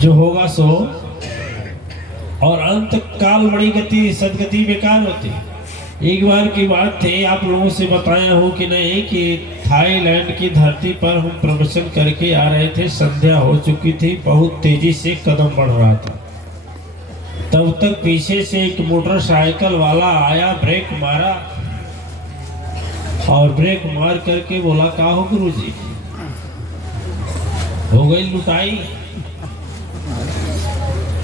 जो होगा सो, और अंत काल बड़ी गति सदगति बेकार होती। एक बार की बात थी, आप लोगों से बताया हूँ कि नहीं, कि थाईलैंड की धरती पर हम प्रवचन करके आ रहे थे। संध्या हो चुकी थी, बहुत तेजी से कदम बढ़ रहा था। तब तक पीछे से एक मोटरसाइकिल वाला आया, ब्रेक मारा और ब्रेक मार करके बोला, का हो गुरुजी, हो गई लुटाई,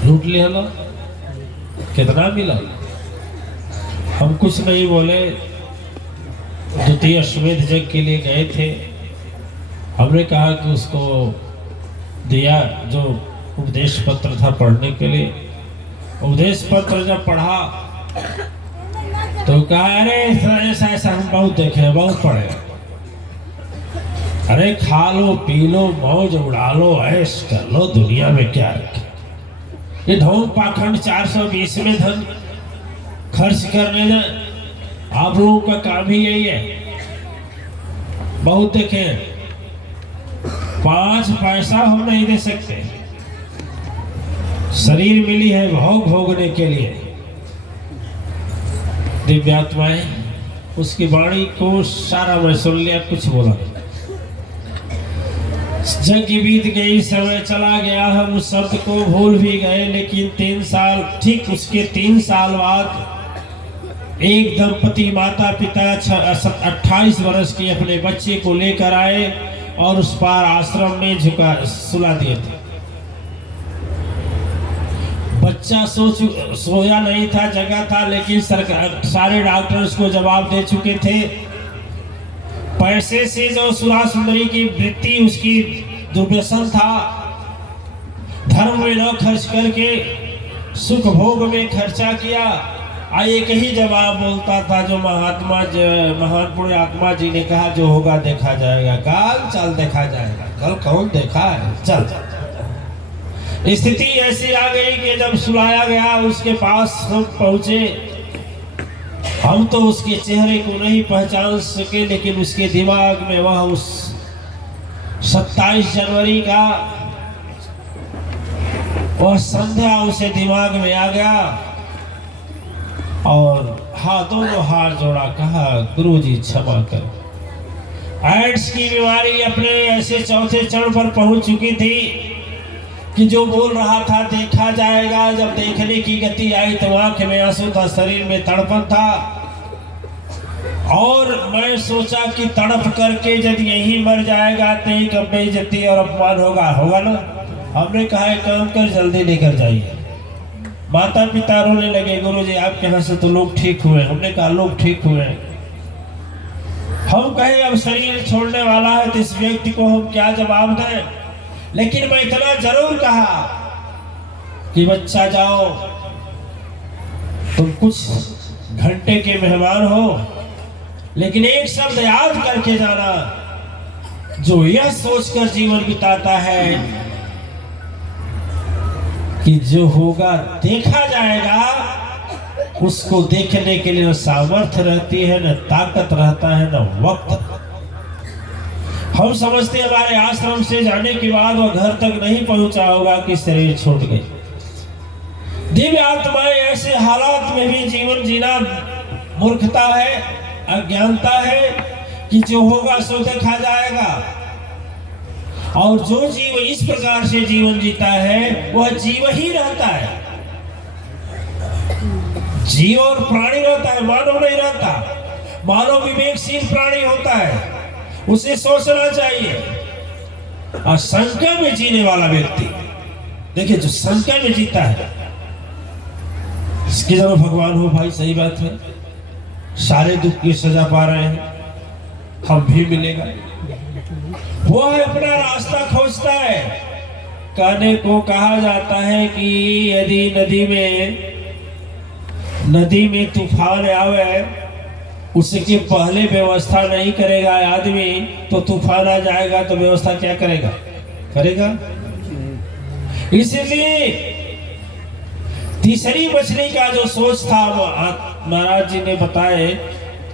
लूट लिया लो, कितना मिला? हम कुछ नहीं बोले। द्वितीय अश्वमेध यज्ञ के लिए गए थे। हमने कहा कि उसको दिया जो उपदेश पत्र था पढ़ने के लिए। उपदेश पत्र जब पढ़ा तो कहा, अरे ऐसा ऐसा हम बहुत देखे, बहुत पढ़े। अरे खा लो, पी लो, मौज उड़ा लो, ऐश कर लो, दुनिया में क्या रखे। ये ढोंग पाखंड 420 में धन खर्च करने जाए, आप लोगों का काम ही यही है। बहुत देखे, 5 पैसा हम नहीं दे सकते। शरीर मिली है भोग भोगने के लिए। दिव्यात्माएं, उसकी वाणी को सारा मैं सुन लिया, कुछ बोला नहीं। जग बीत गई, समय चला गया, हम उस शब्द को भूल भी गए। लेकिन 3 साल, ठीक उसके 3 साल बाद एक दंपति माता पिता 28 वर्ष की अपने बच्चे को लेकर आए और उस पार आश्रम में सुला दिए थे। बच्चा सोया नहीं था, जगह था, लेकिन सरकार सारे डॉक्टर उसको जवाब दे चुके थे। पैसे से जो सुरा सुंदरी की वृत्ति, उसकी दुर्व्यसन था, धर्म में न खर्च करके सुख भोग में खर्चा किया। एक ही जवाब बोलता था जो महान पुण्य आत्मा जी ने कहा, जो होगा देखा जाएगा, काल चल देखा जाएगा। कल कौन देखा है, चल। स्थिति ऐसी आ गई कि जब सुलाया गया, उसके पास हम पहुंचे। हम तो उसके चेहरे को नहीं पहचान सके, लेकिन उसके दिमाग में वह उस 27 जनवरी का वह संध्या उसे दिमाग में आ गया। और दोनों हाथ जोड़ा, कहा, गुरुजी क्षमा कर। एड्स की बीमारी अपने ऐसे चौथे चरण पर पहुंच चुकी थी कि जो बोल रहा था देखा जाएगा, जब देखने की गति आई तो आंख में आंसू था, शरीर में तड़पन था। और मैं सोचा कि तड़प करके यदि यही मर जाएगा तो एक बेइज्जती और अपमान होगा ना। हमने कहा, एक काम कर, जल्दी लेकर जाइए। माता पिता रोने लगे, गुरुजी आपके यहाँ से तो लोग ठीक हुए। हमने कहा, लोग ठीक हुए। हम कहे अब शरीर छोड़ने वाला है तो इस व्यक्ति को हम क्या जवाब दें। लेकिन मैं इतना जरूर कहा कि बच्चा जाओ, तुम कुछ घंटे के मेहमान हो, लेकिन एक शब्द याद करके जाना, जो यह सोचकर जीवन बिताता है कि जो होगा देखा जाएगा, उसको देखने के लिए न सामर्थ्य रहती है, न ताकत रहता है, न वक्त। हम समझते हमारे आश्रम से जाने के बाद वह घर तक नहीं पहुंचा होगा कि शरीर छूट गई। दिव्य आत्माएं ऐसे हालात में भी जीवन जीना मूर्खता है, अज्ञानता है कि जो होगा सो देखा जाएगा। और जो जीव इस प्रकार से जीवन जीता है, वह जीव ही रहता है। जीव और प्राणी रहता है, मानव नहीं रहता। मानव विवेकशील प्राणी होता है, उसे सोचना चाहिए। और शंका में जीने वाला व्यक्ति, देखिए, जो शंका में जीता है, इसके जब भगवान हो भाई, सही बात है, सारे दुख की सजा पा रहे हैं, हम भी मिलेगा। वो अपना रास्ता खोजता है। कहने को कहा जाता है कि यदि नदी में तूफान आवे, उसके पहले व्यवस्था नहीं करेगा आदमी, तो तूफान आ जाएगा तो व्यवस्था क्या करेगा। इसलिए तीसरी मछली का जो सोच था, महाराज जी ने बताए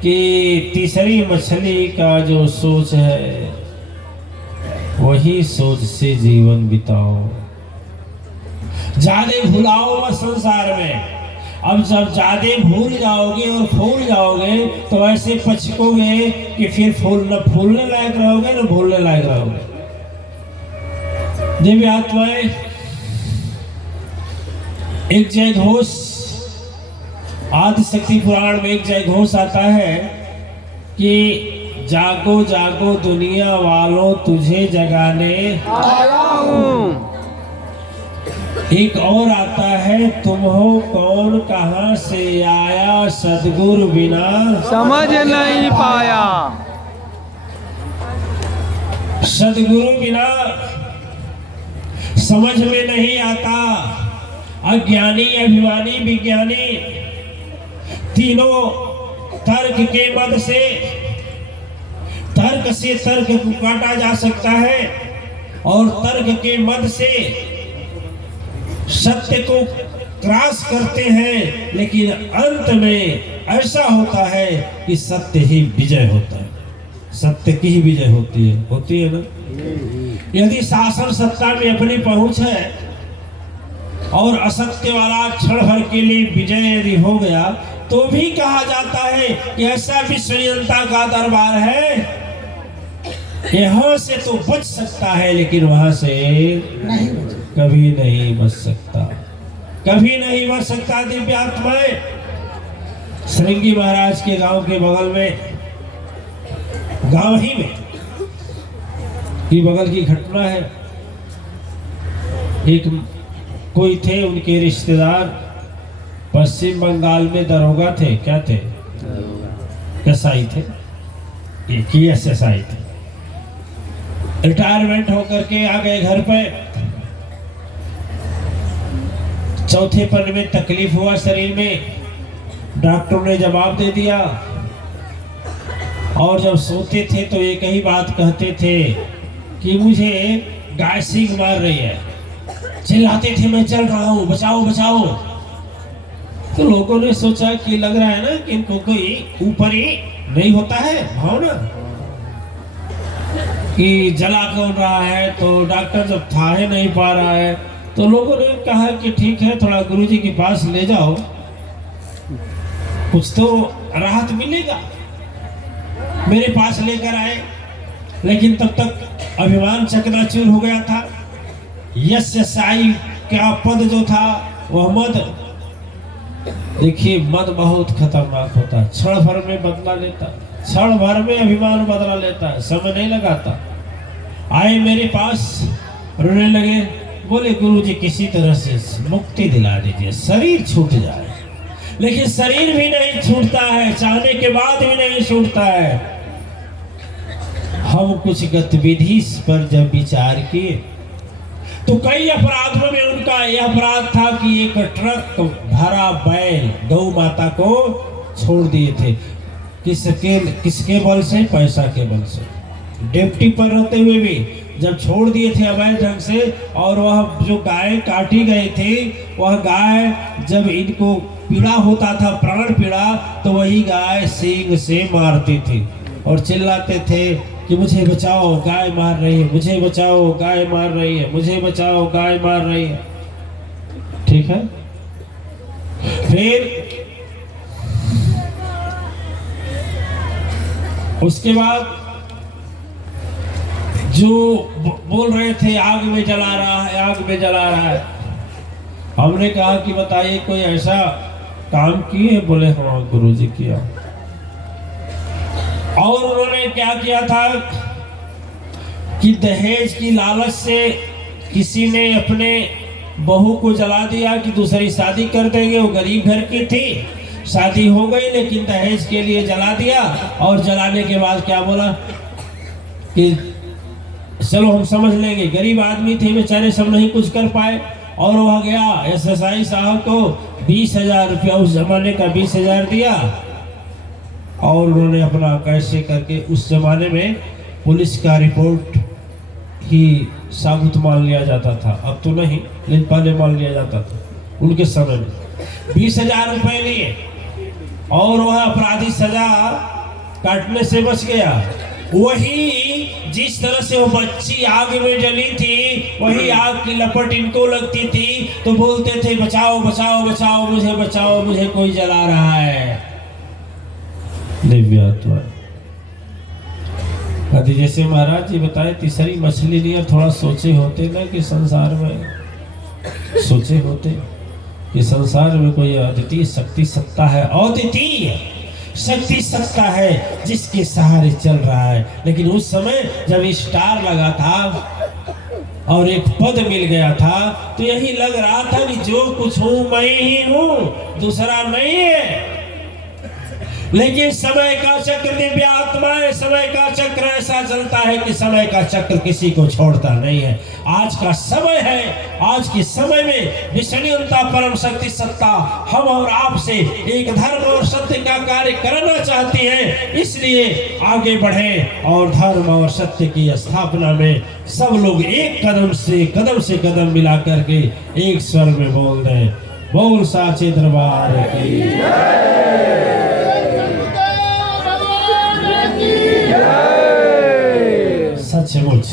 कि तीसरी मछली का जो सोच है, वही सोच से जीवन बिताओ। ज्यादा भुलाओ मत संसार में। अब जब ज्यादा भूल जाओगे और फूल जाओगे तो ऐसे पचकोगे कि फिर फूलने लायक रहोगे न भूलने लायक रहोगे। दिव्य आत्माएं, एक जय घोष आदि शक्ति पुराण में एक जय घोष आता है कि जागो जागो दुनिया वालों तुझे जगाने आया हूं। एक और आता है तुम हो कौन कहां से आया सदगुरु बिना समझ नहीं पाया। सदगुरु बिना समझ में नहीं आता। अज्ञानी अभिमानी विज्ञानी तीनों तर्क के मद से तर्क को काटा जा सकता है और तर्क के मद से सत्य को क्रॉस करते हैं, लेकिन अंत में ऐसा होता है कि सत्य ही विजय होता है। सत्य की ही विजय होती है ना। यदि शासन सत्ता में अपनी पहुंच है और असत्य वाला क्षण भर के लिए विजय यदि हो गया तो भी कहा जाता है कि ऐसा विश्वनियंता का दरबार है, यहां से तो बच सकता है लेकिन वहां से कभी नहीं बच सकता, कभी नहीं बच सकता। दिव्य आत्माएं, श्रृंगी महाराज के गांव के बगल में, गांव ही में की बगल की घटना है। एक कोई थे उनके रिश्तेदार, पश्चिम बंगाल में दरोगा थे। क्या थे? एसआई थे, एक ही एसएसआई थे। रिटायरमेंट होकर के आ गए घर पे। चौथे पन में तकलीफ हुआ शरीर में, डॉक्टर ने जवाब दे दिया और जब सोते थे तो एक ही बात कहते थे कि मुझे गाय सींग मार रही है। चिल्लाते थे मैं चल रहा हूं, बचाओ बचाओ। तो लोगों ने सोचा कि लग रहा है ना कि इनको कोई ऊपर ही नहीं होता है भावना कि जला कौन रहा है। तो डॉक्टर जब था ही नहीं पा रहा है तो लोगों ने कहा कि ठीक है थोड़ा गुरुजी के पास ले जाओ, कुछ तो राहत मिलेगा। मेरे पास लेकर आए, लेकिन तब तक अभिमान चकनाचूर हो गया था। एसएसआई का पद जो था वह मद, देखिए मद बहुत खतरनाक होता है। क्षण भर में बदला लेता, क्षण भर में अभिमान बदला लेता है, समय नहीं लगाता। आए मेरे पास, रोने लगे, बोले गुरुजी किसी तरह से मुक्ति दिला दीजिए, शरीर छूट जाए। लेकिन शरीर भी नहीं छूटता है, चाहने के बाद भी नहीं छूटता है। हम कुछ गतिविधि पर जब विचार किए तो कई अपराधों में उनका यह अपराध था कि एक ट्रक भरा बैल गौ माता को छोड़ दिए थे। किसके बल से? पैसा के बल से। डिप्टी पर रहते हुए भी जब छोड़ दिए थे अवैध ढंग से, और वह जो गाय काटी गई थी, वह गाय जब इनको पीड़ा होता था, प्राण पीड़ा, तो वही गाय सींग से मारती थी और चिल्लाते थे कि मुझे बचाओ गाय मार रही है, मुझे बचाओ गाय मार रही है, मुझे बचाओ गाय मार रही है। ठीक है। फिर उसके बाद जो बोल रहे थे आग में जला रहा है, आग में जला रहा है। हमने कहा कि बताइए कोई ऐसा काम किए? बोले हाँ गुरुजी किया। और उन्होंने क्या किया था कि दहेज की लालच से किसी ने अपने बहू को जला दिया कि दूसरी शादी कर देंगे। वो गरीब घर की थी, शादी हो गई लेकिन दहेज के लिए जला दिया। और जलाने के बाद क्या बोला कि चलो हम समझ लेंगे, गरीब आदमी थे बेचारे, सब नहीं कुछ कर पाए। और वह गया एसएसआई साहब को 20,000 रुपया, उस जमाने का 20,000 दिया। और उन्होंने अपना कैसे करके, उस जमाने में पुलिस का रिपोर्ट ही साबुत मान लिया जाता था, अब तो नहीं, लेकिन पहले मान लिया जाता था उनके समय में। 20,000 रुपए लिए और वह अपराधी सजा काटने से बच गया। वही जिस तरह से वो बच्ची आग में जली थी, वही आग की लपट इनको लगती थी, तो बोलते थे बचाओ बचाओ बचाओ मुझे, बचाओ मुझे, कोई जला रहा है। दिव्यात्मा आदि जैसे महाराज जी बताए, तीसरी मछली नहीं, थोड़ा सोचे होते ना कि संसार में, सोचे होते कि संसार में कोई अद्वितीय शक्ति सत्ता है, अद्वितीय शक्ति सत्ता है जिसके सहारे चल रहा है। लेकिन उस समय जब स्टार लगा था और एक पद मिल गया था, तो यही लग रहा था कि जो कुछ हूं मैं ही हूं, दूसरा नहीं है। लेकिन समय का चक्र, दिव्य आत्माएं, समय का चक्र ऐसा चलता है कि समय का चक्र किसी को छोड़ता नहीं है। आज का समय है, आज के समय में विष्णुता परम शक्ति सत्ता हम और आप से एक धर्म और सत्य का कार्य करना चाहती है। इसलिए आगे बढ़े और धर्म और सत्य की स्थापना में सब लोग एक कदम से कदम मिला करके एक स्वर में बोल दें, बोल साचे दरबार की। सचमुच